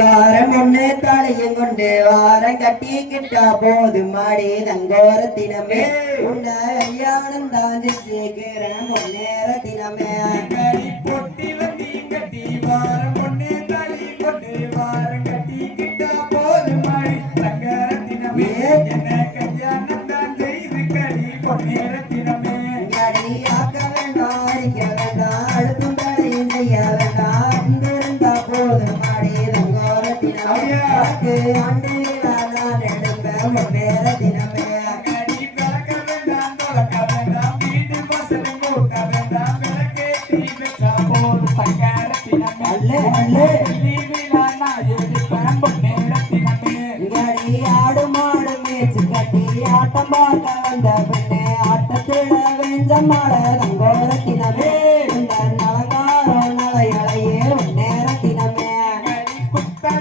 வாரம் ஒண்ணு தலையும் கொண்டு வாரம் கட்டிக்கிட்டா போது மாடி தங்கோரத்தினமே உன்னை கல்யாணம் தான் செஞ்சுக்கிறேன் முன்னேறத்தினமே பொட்டி வண்டி கட்டி வாரம் ஒண்ணு தலையும் கொண்டு வாரம் கட்டிக்கிட்டா போது மாடி தங்கரத்தினமே என்ன கல்யாணம் தான் செய்து கடி பொன்னேறத்தினமே ஆக்க வேண்டாம் அடிக்க வேண்டாம் அடுத்தும் தலையும் செய்ய வேண்டாம் இங்கிருந்தா போது மாடி தங்கோரத்தினமே ஆண்டு நான் எடுப்ப முன்னேறத்தினமே ஆடு மாடு மேய்ச்சி கட்டி ஆட்டம் பார்க்க வந்த பெண்ணே ஆட்டத்தில வெஞ்ச மாட தங்கோரத்தினமே இந்த நலங்காரோ நலையலையே நேரத்தினமே பொட்டி